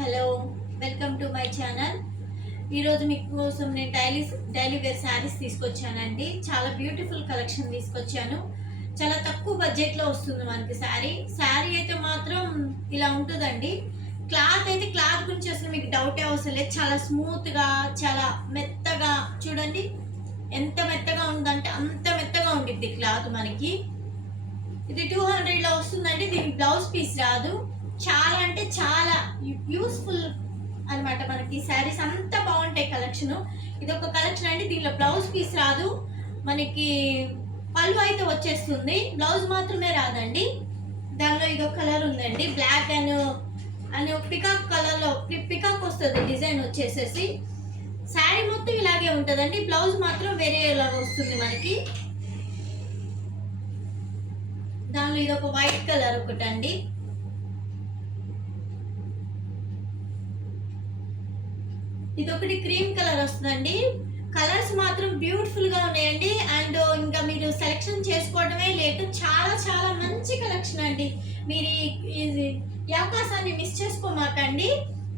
Hello, welcome to my channel. ఈరోజు మీకోసం నేను డైలీ వేర్ శారీస్ తీసుకొచ్చానండి. చాలా బ్యూటిఫుల్ కలెక్షన్ తీసుకొచ్చాను. చాలా తక్కువ బడ్జెట్లో వస్తుంది మనకి శారీ అయితే మాత్రం ఇలా ఉంటుందండి. క్లాత్ గురించి అసలు మీకు డౌటే అవసరం లేదు. చాలా స్మూత్గా, చాలా మెత్తగా, చూడండి ఎంత మెత్తగా ఉందంటే అంత మెత్తగా ఉండిద్ది క్లాత్ మనకి. ఇది 200లో వస్తుందండి. దీనికి బ్లౌజ్ పీస్ రాదు. చాలా అంటే చాలా యూస్ఫుల్ అనమాట. మనకి శారీస్ అంతా బాగుంటాయి కలెక్షన్. ఇది ఒక కలెక్షన్ అండి. దీనిలో బ్లౌజ్ పీస్ రాదు. మనకి పళ్ళు అయితే వచ్చేస్తుంది, బ్లౌజ్ మాత్రమే రాదండి. దానిలో ఇది ఒక కలర్ ఉందండి, బ్లాక్ అండ్ పికాక్ కలర్లో పికాక్ వస్తుంది డిజైన్ వచ్చేసేసి. శారీ మొత్తం ఇలాగే ఉంటుందండి, బ్లౌజ్ మాత్రం వేరే లాగా వస్తుంది మనకి. దానిలో ఇది ఒక వైట్ కలర్ ఒకటండి. ఇది ఒకటి క్రీమ్ కలర్ వస్తుందండి. కలర్స్ మాత్రం బ్యూటిఫుల్ గా ఉన్నాయండి. అండ్ ఇంకా మీరు సెలెక్షన్ చేసుకోవడమే లేట్. చాలా చాలా మంచి కలెక్షన్ అండి. మీరు ఈ అవకాశాన్ని మిస్ చేసుకోమాకండి.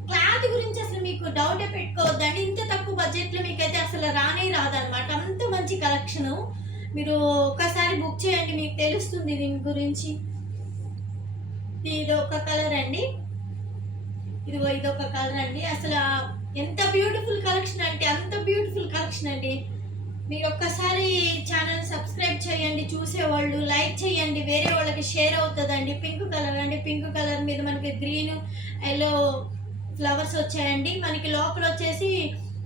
క్లాత్ గురించి అసలు మీకు డౌటే పెట్టుకోవద్దండి. ఇంత తక్కువ బడ్జెట్లో మీకైతే అసలు రాదనమాట. అంత మంచి కలెక్షన్. మీరు ఒకసారి బుక్ చేయండి, మీకు తెలుస్తుంది దీని గురించి. ఇది ఒక కలర్ అండి. ఇదొక కలర్ అండి. అసలు ఎంత బ్యూటిఫుల్ కలెక్షన్ అంటే అంత బ్యూటిఫుల్ కలెక్షన్ అండి. మీరు ఒక్కసారి ఛానల్ సబ్స్క్రైబ్ చేయండి, చూసేవాళ్ళు లైక్ చేయండి, వేరే వాళ్ళకి షేర్ అవుతుందండి. పింక్ కలర్ అండి. పింక్ కలర్ మీద మనకి గ్రీన్ ఎల్లో ఫ్లవర్స్ వచ్చాయండి. మనకి లోపల వచ్చేసి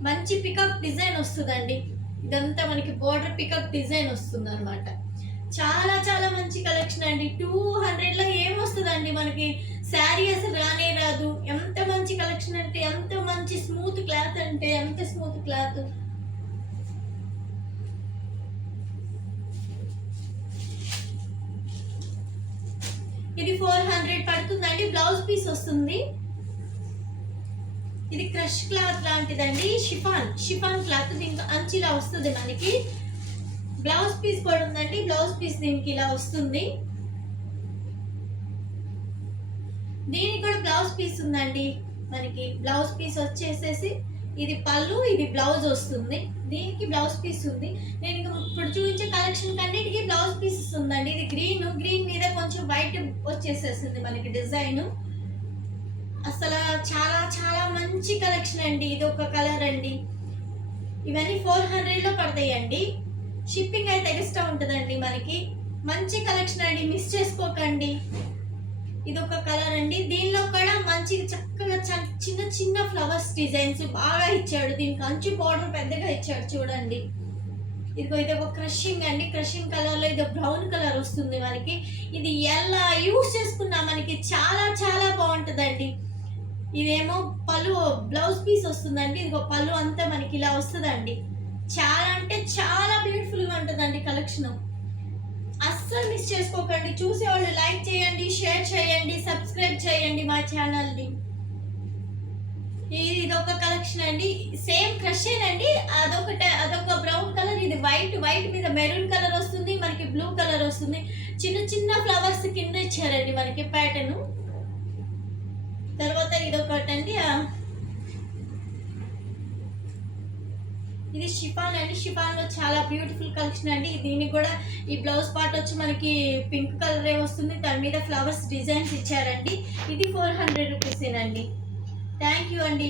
మంచి పికప్ డిజైన్ వస్తుందండి. ఇదంతా మనకి బోర్డర్ పికప్ డిజైన్ వస్తుంది అనమాట. చాలా చాలా మంచి కలెక్షన్ అండి. 200లో ఏమొస్తుందండి మనకి శారీ, అసలు రాదు. ఎంత మంచి కలెక్షన్ అంటే ఎంత మంచి స్మూత్ క్లాత్ అంటే ఎంత స్మూత్ క్లాత్. ఇది 400 పడుతుందండి. బ్లౌజ్ పీస్ వస్తుంది. ఇది క్రష్ క్లాత్ లాంటిదండి. Chiffon cloth. దీనికి అంచిలా వస్తుంది మనకి. బ్లౌజ్ పీస్ కూడా ఉందండి. బ్లౌజ్ పీస్ దీనికి ఇలా వస్తుంది. దీనికి కూడా బ్లౌజ్ పీస్ ఉందండి మనకి. బ్లౌజ్ పీస్ వచ్చేసేసి ఇది పళ్ళు, ఇది బ్లౌజ్ వస్తుంది. దీనికి బ్లౌజ్ పీస్ ఉంది. నేను ఇప్పుడు చూపించే కలెక్షన్ కన్నిటికీ బ్లౌజ్ పీసెస్ ఉందండి. ఇది గ్రీన్ మీద కొంచెం వైట్ వచ్చేసేసింది మనకి డిజైన్. అసలు చాలా చాలా మంచి కలెక్షన్ అండి. ఇది ఒక కలర్ అండి. ఇవన్నీ 400లో పడతాయండి. షిప్పింగ్ అయితే ఎక్స్ట్రా ఉంటుందండి మనకి. మంచి కలెక్షన్ అండి, మిస్ చేసుకోకండి. ఇది ఒక కలర్ అండి. దీనిలో కూడా మంచి చక్కగా చిన్న చిన్న ఫ్లవర్స్ డిజైన్స్ బాగా ఇచ్చాడు. దీనికి అంచు బోర్డర్ పెద్దగా ఇచ్చాడు చూడండి. ఇది ఒక క్రషింగ్ అండి. క్రషింగ్ కలర్లో ఇది బ్రౌన్ కలర్ వస్తుంది మనకి. ఇది ఎలా యూజ్ చేసుకున్నా మనకి చాలా చాలా బాగుంటుందండి. ఇదేమో పళ్ళు, బ్లౌజ్ పీస్ వస్తుందండి. ఇది పళ్ళు అంతా మనకి ఇలా వస్తుందండి. చాలా అంటే చాలా బ్యూటిఫుల్గా ఉంటుందండి కలెక్షన్. అస్సలు మిస్ చేసుకోకండి. చూసేవాళ్ళు లైక్ చేయండి, షేర్ చేయండి, సబ్స్క్రైబ్ చేయండి మా ఛానల్ని. ఇదొక కలెక్షన్ అండి. సేమ్ క్రషేనండి. అదొక బ్రౌన్ కలర్. ఇది వైట్ మీద మెరూన్ కలర్ వస్తుంది మనకి. బ్లూ కలర్ వస్తుంది. చిన్న చిన్న ఫ్లవర్స్ కింద ఇచ్చారండి మనకి ప్యాటర్న్. తర్వాత ఇదొకటండి. ఇది షిఫాన్ అండి. షిఫాన్లో చాలా బ్యూటిఫుల్ కలెక్షన్ అండి. దీనికి కూడా ఈ బ్లౌజ్ పార్ట్ వచ్చి మనకి పింక్ కలరే వస్తుంది. దాని మీద ఫ్లవర్స్ డిజైన్స్ ఇచ్చారండి. ఇది 400 రూపీసేనండి. థ్యాంక్ యూ అండి.